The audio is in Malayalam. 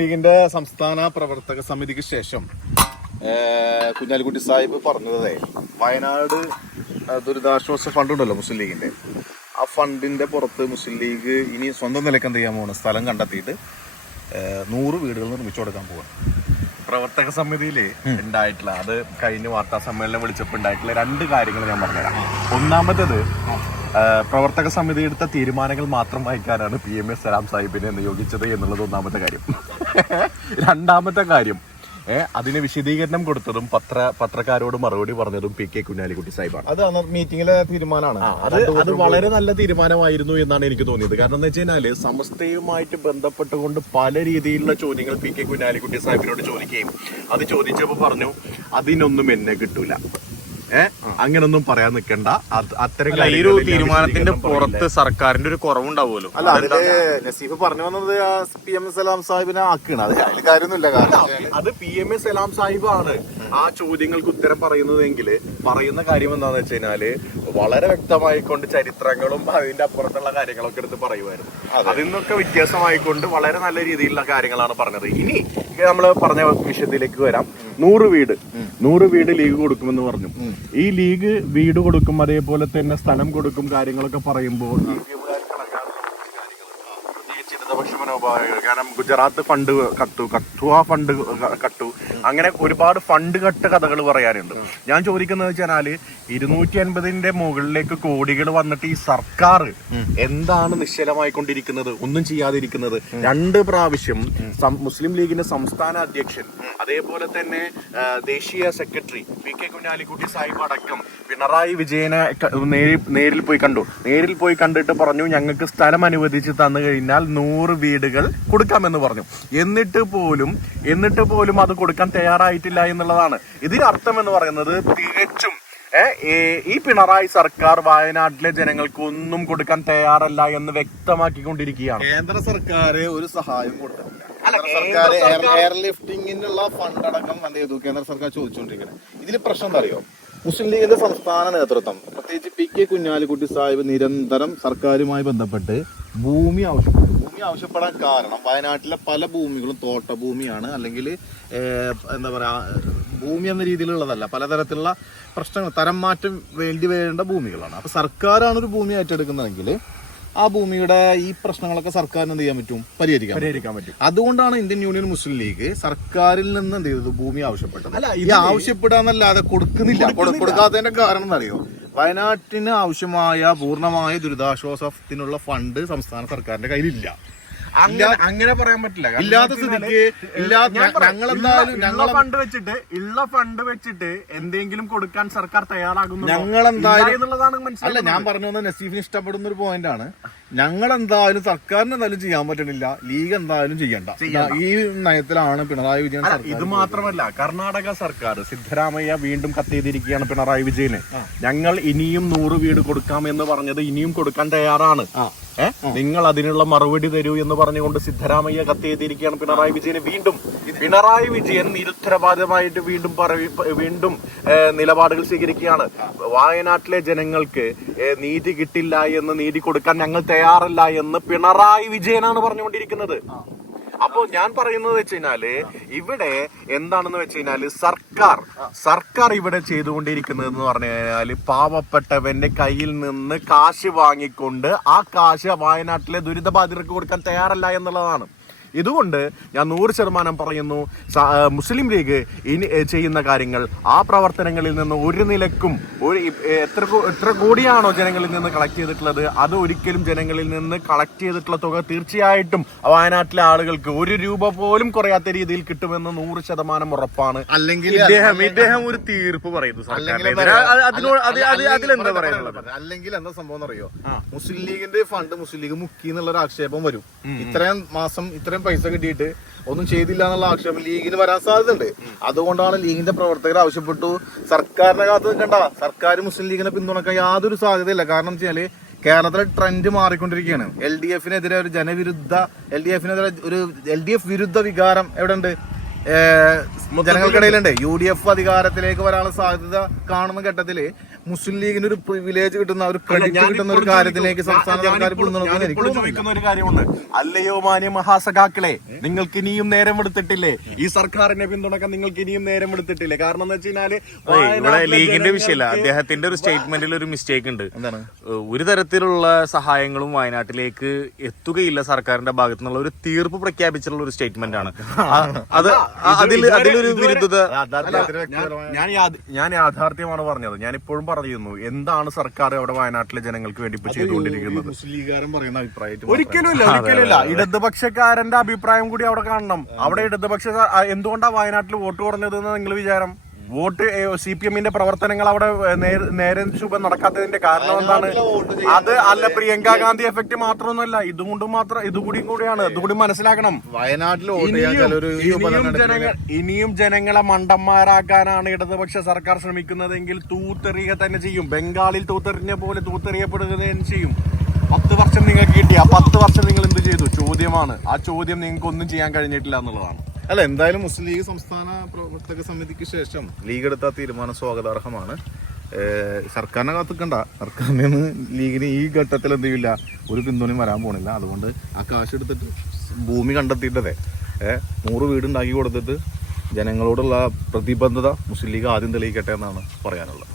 ലീഗിന്റെ സംസ്ഥാന പ്രവർത്തക സമിതിക്ക് ശേഷം കുഞ്ഞാലിക്കുട്ടി സാഹിബ് പറഞ്ഞതേ വയനാട് ദുരിതാശ്വാസ ഫണ്ട് ഉണ്ടല്ലോ മുസ്ലിം ലീഗിന്റെ, ആ ഫണ്ടിന്റെ പുറത്ത് മുസ്ലിം ലീഗ് ഇനി സ്വന്തം നിലയ്ക്ക് എന്ത് ചെയ്യാൻ പോകണം, സ്ഥലം കണ്ടെത്തിയിട്ട് 100 വീടുകൾ നിർമ്മിച്ചു കൊടുക്കാൻ പോവാണ്. പ്രവർത്തക സമിതിയിൽ ഉണ്ടായിട്ടുള്ള, അത് കഴിഞ്ഞ വാർത്താ സമ്മേളനം വിളിച്ചപ്പോൾ ഉണ്ടായിട്ടുള്ള 2 കാര്യങ്ങൾ ഞാൻ പറഞ്ഞുതരാം. ഒന്നാമത്തേത്, പ്രവർത്തക സമിതി എടുത്ത തീരുമാനങ്ങൾ മാത്രം വായിക്കാനാണ് PMA സലാം സാഹിബിനെ നിയോഗിച്ചത് എന്നുള്ളത് ഒന്നാമത്തെ കാര്യം. രണ്ടാമത്തെ കാര്യം, അതിന് വിശദീകരണം കൊടുത്തതും പത്രക്കാരോട് മറുപടി പറഞ്ഞതും PK കുഞ്ഞാലിക്കുട്ടി സാഹിബാണ്. അത് മീറ്റിംഗിലെ തീരുമാനമാണ്. അത് വളരെ നല്ല തീരുമാനമായിരുന്നു എന്നാണ് എനിക്ക് തോന്നിയത്. കാരണം എന്താ വെച്ച് കഴിഞ്ഞാല് സമസ്തയുമായിട്ട് ബന്ധപ്പെട്ടുകൊണ്ട് പല രീതിയിലുള്ള ചോദ്യങ്ങൾ PK കുഞ്ഞാലിക്കുട്ടി സാഹിബിനോട് ചോദിക്കുകയും അത് ചോദിച്ചപ്പോൾ പറഞ്ഞു അതിനൊന്നും എന്നെ കിട്ടൂല, അങ്ങനൊന്നും പറയാൻ നിൽക്കണ്ട, അത്തരം ഈ ഒരു തീരുമാനത്തിന്റെ പുറത്ത് സർക്കാരിന്റെ ഒരു കുറവുണ്ടാവുമല്ലോ. അല്ല, അതില് നസീഫ് പറഞ്ഞു വന്നത് PMA സലാം സാഹിബിനെ ആക്കുകയാണ്. അത് അതിൽ കാര്യമൊന്നുമില്ല. കാരണം അത് PMA സലാം സാഹിബാണ് ആ ചോദ്യങ്ങൾക്ക് ഉത്തരം പറയുന്നതെങ്കിൽ പറയുന്ന കാര്യം എന്താണെന്ന് വെച്ച് കഴിഞ്ഞാല് വളരെ വ്യക്തമായിക്കൊണ്ട് ചരിത്രങ്ങളും അതിന്റെ അപ്പുറത്തുള്ള കാര്യങ്ങളൊക്കെ എടുത്ത് പറയുമായിരുന്നു. അതിൽ നിന്നൊക്കെ വ്യത്യാസമായിക്കൊണ്ട് വളരെ നല്ല രീതിയിലുള്ള കാര്യങ്ങളാണ് പറഞ്ഞത്. ഇനി നമ്മൾ പറഞ്ഞ വിഷയത്തിലേക്ക് വരാം. 100 വീട് ലീഗ് കൊടുക്കുമെന്ന് പറഞ്ഞു. ഈ ലീഗ് വീട് കൊടുക്കും, അതേപോലെ തന്നെ സ്ഥലം കൊടുക്കും, കാര്യങ്ങളൊക്കെ പറയുമ്പോൾ കാരണം ഗുജറാത്ത് ഫണ്ട് കട്ടു, കത്തുവ ഫണ്ട് കട്ടു, അങ്ങനെ ഒരുപാട് ഫണ്ട് കട്ട കഥകൾ പറയാനുണ്ട്. ഞാൻ ചോദിക്കുന്നത് വെച്ചാല് 250ന്റെ മുകളിലേക്ക് കോടികൾ വന്നിട്ട് ഈ സർക്കാർ എന്താണ് നിശ്ചലമായിക്കൊണ്ടിരിക്കുന്നത്, ഒന്നും ചെയ്യാതിരിക്കുന്നത്? 2 പ്രാവശ്യം മുസ്ലിം ലീഗിന്റെ സംസ്ഥാന അധ്യക്ഷൻ, അതേപോലെ തന്നെ ദേശീയ സെക്രട്ടറി PK കുഞ്ഞാലിക്കുട്ടി സാഹിബ് അടക്കം പിണറായി വിജയനെ നേരിൽ പോയി കണ്ടിട്ട് പറഞ്ഞു ഞങ്ങൾക്ക് സ്ഥലം അനുവദിച്ച് തന്നു കഴിഞ്ഞാൽ 100 വീടുകൾ കൊടുക്കാമെന്ന് പറഞ്ഞു. എന്നിട്ട് പോലും അത് കൊടുക്കാൻ തയ്യാറായിട്ടില്ല എന്നുള്ളതാണ് ഇതിനർത്ഥം എന്ന് പറയുന്നത്. തികച്ചും ഈ പിണറായി സർക്കാർ വയനാട്ടിലെ ജനങ്ങൾക്ക് ഒന്നും കൊടുക്കാൻ തയ്യാറല്ല എന്ന് വ്യക്തമാക്കിക്കൊണ്ടിരിക്കുകയാണ്. കേന്ദ്ര സർക്കാർ ഒരു സഹായം കൊടുത്തിട്ടില്ല. എയർലിഫ്റ്റിങ്ങിനുള്ള ഫണ്ട് അടക്കം എന്ത് ചെയ്തു കേന്ദ്ര സർക്കാർ ചോദിച്ചുകൊണ്ടിരിക്കുന്നത്. ഇതിൽ പ്രശ്നം എന്താ അറിയോ? മുസ്ലിം ലീഗിന്റെ സംസ്ഥാന നേതൃത്വം, പ്രത്യേകിച്ച് PK കുഞ്ഞാലിക്കുട്ടി സാഹിബ് നിരന്തരം സർക്കാരുമായി ബന്ധപ്പെട്ട് ഭൂമി ആവശ്യപ്പെടാൻ കാരണം വയനാട്ടിലെ പല ഭൂമികളും തോട്ടഭൂമിയാണ്, അല്ലെങ്കിൽ എന്താ പറയാ ഭൂമി എന്ന രീതിയിലുള്ളതല്ല, പലതരത്തിലുള്ള പ്രശ്നങ്ങൾ, തരം മാറ്റം വേണ്ടി വരേണ്ട ഭൂമികളാണ്. അപ്പൊ സർക്കാരാണ് ഒരു ഭൂമി ഏറ്റെടുക്കുന്നതെങ്കിൽ ആ ഭൂമിയുടെ ഈ പ്രശ്നങ്ങളൊക്കെ സർക്കാരിന് എന്ത് ചെയ്യാൻ പറ്റും, പരിഹരിക്കാൻ പറ്റും. അതുകൊണ്ടാണ് ഇന്ത്യൻ യൂണിയൻ മുസ്ലിം ലീഗ് സർക്കാരിൽ നിന്ന് എന്ത് ചെയ്തത്, ഭൂമി ആവശ്യപ്പെട്ടത്. ഈ ആവശ്യപ്പെടാന്നല്ലാതെ കൊടുക്കാത്തതിന്റെ കാരണം എന്നറിയോ? വയനാട്ടിന് ആവശ്യമായ പൂർണ്ണമായ ദുരിതാശ്വാസത്തിനുള്ള ഫണ്ട് സംസ്ഥാന സർക്കാരിന്റെ കയ്യിലില്ല. അങ്ങനെ പറയാൻ പറ്റില്ല. ഇല്ലാത്ത സ്ഥിതിക്ക് ഞങ്ങളെ ഫണ്ട് വെച്ചിട്ട് എന്തെങ്കിലും കൊടുക്കാൻ സർക്കാർ തയ്യാറാകുന്നു അല്ല, ഞാൻ പറഞ്ഞു വന്ന നസീഫിന് ഇഷ്ടപ്പെടുന്ന ഒരു പോയിന്റ് ആണ്. ഞങ്ങൾ എന്തായാലും സർക്കാരിന് എന്തായാലും ചെയ്യാൻ പറ്റണില്ല, ലീഗ് എന്തായാലും ചെയ്യണ്ട, ഈ നയത്തിലാണ് പിണറായി വിജയൻ. ഇത് മാത്രമല്ല, കർണാടക സർക്കാർ സിദ്ധരാമയ്യ വീണ്ടും കത്തെഴുതിയിരിക്കുകയാണ് പിണറായി വിജയന്. ഞങ്ങൾ ഇനിയും 100 വീട് കൊടുക്കാമെന്ന് പറഞ്ഞത് ഇനിയും കൊടുക്കാൻ തയ്യാറാണ്, നിങ്ങൾ അതിനുള്ള മറുപടി തരൂ എന്ന് പറഞ്ഞുകൊണ്ട് സിദ്ധരാമയ്യ കത്തെഴുതിയിരിക്കുകയാണ് പിണറായി വിജയന്. വീണ്ടും പിണറായി വിജയൻ നിരുത്തരവാദമായിട്ട് വീണ്ടും നിലപാടുകൾ സ്വീകരിക്കുകയാണ്. വയനാട്ടിലെ ജനങ്ങൾക്ക് നീതി കിട്ടില്ല എന്ന്, നീതി കൊടുക്കാൻ ഞങ്ങൾ തയ്യാറല്ല എന്ന് പിണറായി വിജയനാണ് പറഞ്ഞുകൊണ്ടിരിക്കുന്നത്. അപ്പോ ഞാൻ പറയുന്നത് വെച്ച് കഴിഞ്ഞാല് ഇവിടെ എന്താണെന്ന് വെച്ച് കഴിഞ്ഞാല് സർക്കാർ ഇവിടെ ചെയ്തുകൊണ്ടിരിക്കുന്നത് എന്ന് പറഞ്ഞു കഴിഞ്ഞാല് പാവപ്പെട്ടവന്റെ കയ്യിൽ നിന്ന് കാശ് വാങ്ങിക്കൊണ്ട് ആ കാശ് വയനാട്ടിലെ ദുരിതബാധിതർക്ക് കൊടുക്കാൻ തയ്യാറല്ല എന്നുള്ളതാണ്. ഇതുകൊണ്ട് ഞാൻ 100% പറയുന്നു, മുസ്ലിം ലീഗ് ഇനി ചെയ്യുന്ന കാര്യങ്ങൾ, ആ പ്രവർത്തനങ്ങളിൽ നിന്ന് ഒരു നിലക്കും എത്ര കോടിയാണോ ജനങ്ങളിൽ നിന്ന് കളക്ട് ചെയ്തിട്ടുള്ളത്, അത് ഒരിക്കലും ജനങ്ങളിൽ നിന്ന് കളക്ട് ചെയ്തിട്ടുള്ള തുക തീർച്ചയായിട്ടും വയനാട്ടിലെ ആളുകൾക്ക് 1 രൂപ പോലും കുറയാത്ത രീതിയിൽ കിട്ടുമെന്ന് 100% ഉറപ്പാണ്. അല്ലെങ്കിൽ ഇദ്ദേഹം ഒരു തീർപ്പ് പറയുന്നു. അല്ലെങ്കിൽ എന്താ സംഭവം എന്നറിയോ? മുസ്ലിം ലീഗിന്റെ ഫണ്ട് മുസ്ലിം ലീഗ് മുക്കി എന്നുള്ളൊരു ആക്ഷേപം വരും. ഇത്രയും മാസം ഇത്രയും പൈസ കിട്ടിയിട്ട് ഒന്നും ചെയ്തില്ല എന്നുള്ള ആക്ഷേപം ലീഗിന് വരാൻ സാധ്യതയുണ്ട്. അതുകൊണ്ടാണ് ലീഗിന്റെ പ്രവർത്തകർ ആവശ്യപ്പെട്ടു സർക്കാരിനെ കാത്തു നിൽക്കണ്ട, സർക്കാർ മുസ്ലിം ലീഗിനെ പിന്തുണക്കാൻ യാതൊരു സാധ്യതയില്ല. കാരണം വെച്ചാല് കേരളത്തിലെ ട്രെൻഡ് മാറിക്കൊണ്ടിരിക്കുകയാണ്. LDF-നെതിരെ ഒരു LDF വിരുദ്ധ വികാരം എവിടെ ഉണ്ട്? ജനങ്ങൾക്കിടയിലുണ്ട്. UDF അധികാരത്തിലേക്ക് വരാനുള്ള സാധ്യത കാണുന്ന ഘട്ടത്തില് മുസ്ലിം ലീഗിന് ഒരു പ്രിവിലേജ് കിട്ടുന്ന ഒരു ക്രെഡിറ്റ് കിട്ടുന്ന ഒരു കാര്യത്തിലേക്ക് സംസ്ഥാന സർക്കാർ ചോദിക്കുന്ന ഒരു കാര്യമുണ്ട്. അല്ലയോ മാന്യ മഹാസഖാക്കളെ, നിങ്ങൾക്ക് ഇനിയും നേരം എടുത്തിട്ടില്ലേ? ഈ സർക്കാരിനെ പിന്തുണക്കാൻ നിങ്ങൾക്ക് ഇനിയും നേരം എടുത്തിട്ടില്ലേ? കാരണം എന്ന് വെച്ച് കഴിഞ്ഞാല് ഇവിടെ ലീഗിന്റെ വിഷയമല്ല, അദ്ദേഹത്തിന്റെ ഒരു സ്റ്റേറ്റ്മെന്റിൽ ഒരു മിസ്റ്റേക്ക് ഉണ്ട്. ഒരു തരത്തിലുള്ള സഹായങ്ങളും വയനാട്ടിലേക്ക് എത്തുകയില്ല സർക്കാരിന്റെ ഭാഗത്തു നിന്നുള്ള ഒരു തീർപ്പ് പ്രഖ്യാപിച്ചിട്ടുള്ള ഒരു സ്റ്റേറ്റ്മെന്റ് ആണ് അത്. അതിലൊരു വിരുദ്ധത. ഞാൻ യാഥാർത്ഥ്യമാണ് പറഞ്ഞത്. ഞാൻ ഇപ്പോഴും പറയുന്നു, എന്താണ് സർക്കാർ അവിടെ വയനാട്ടിലെ ജനങ്ങൾക്ക് വേണ്ടി ഇപ്പൊ ചെയ്തുകൊണ്ടിരിക്കുന്നത്? ഒരിക്കലുമില്ല. ഇടതുപക്ഷക്കാരന്റെ അഭിപ്രായം കൂടി അവിടെ കാണണം. അവിടെ ഇടതുപക്ഷ എന്തുകൊണ്ടാണ് വയനാട്ടിൽ വോട്ട് കുറഞ്ഞതെന്ന് നിങ്ങൾ വിചാരം? വോട്ട് CPM-ന്റെ പ്രവർത്തനങ്ങൾ അവിടെ നേരെ ശുഭം നടക്കാത്തതിന്റെ കാരണം എന്താണ്? അത് അല്ല, പ്രിയങ്ക ഗാന്ധി എഫക്ട് മാത്രമൊന്നുമല്ല, ഇതുകൂടിയാണ്. ഇതുകൂടി മനസ്സിലാക്കണം. വയനാട്ടിൽ ഇനിയും ജനങ്ങളെ മണ്ടന്മാരാക്കാനാണ് ഇടതുപക്ഷ സർക്കാർ ശ്രമിക്കുന്നതെങ്കിൽ തൂത്തെറിയുക തന്നെ ചെയ്യും. ബംഗാളിൽ തൂത്തെറിഞ്ഞ പോലെ തൂത്തെറിയപ്പെടുകയും ചെയ്യും. 10 വർഷം നിങ്ങൾക്ക് കിട്ടി, ആ 10 വർഷം നിങ്ങൾ എന്ത് ചെയ്തു? ചോദ്യമാണ്. ആ ചോദ്യം നിങ്ങൾക്ക് ഒന്നും ചെയ്യാൻ കഴിഞ്ഞിട്ടില്ല എന്നുള്ളതാണ്. അല്ല, എന്തായാലും മുസ്ലിം ലീഗ് സംസ്ഥാന പ്രവർത്തക സമിതിക്ക് ശേഷം ലീഗ് എടുത്ത തീരുമാനം സ്വാഗതാർഹമാണ്. സർക്കാരിനെ കാത്തിക്കണ്ട. സർക്കാരിൽ നിന്ന് ലീഗിന് ഈ ഘട്ടത്തിൽ എന്ത് ചെയ്യില്ല, ഒരു പിന്തുണയും വരാൻ പോണില്ല. അതുകൊണ്ട് ആ കാശ് എടുത്തിട്ട് ഭൂമി കണ്ടെത്തിയിട്ടതേ 100 വീടുണ്ടാക്കി കൊടുത്തിട്ട് ജനങ്ങളോടുള്ള പ്രതിബദ്ധത മുസ്ലിം ലീഗ് ആദ്യം തെളിയിക്കട്ടെ എന്നാണ് പറയാനുള്ളത്.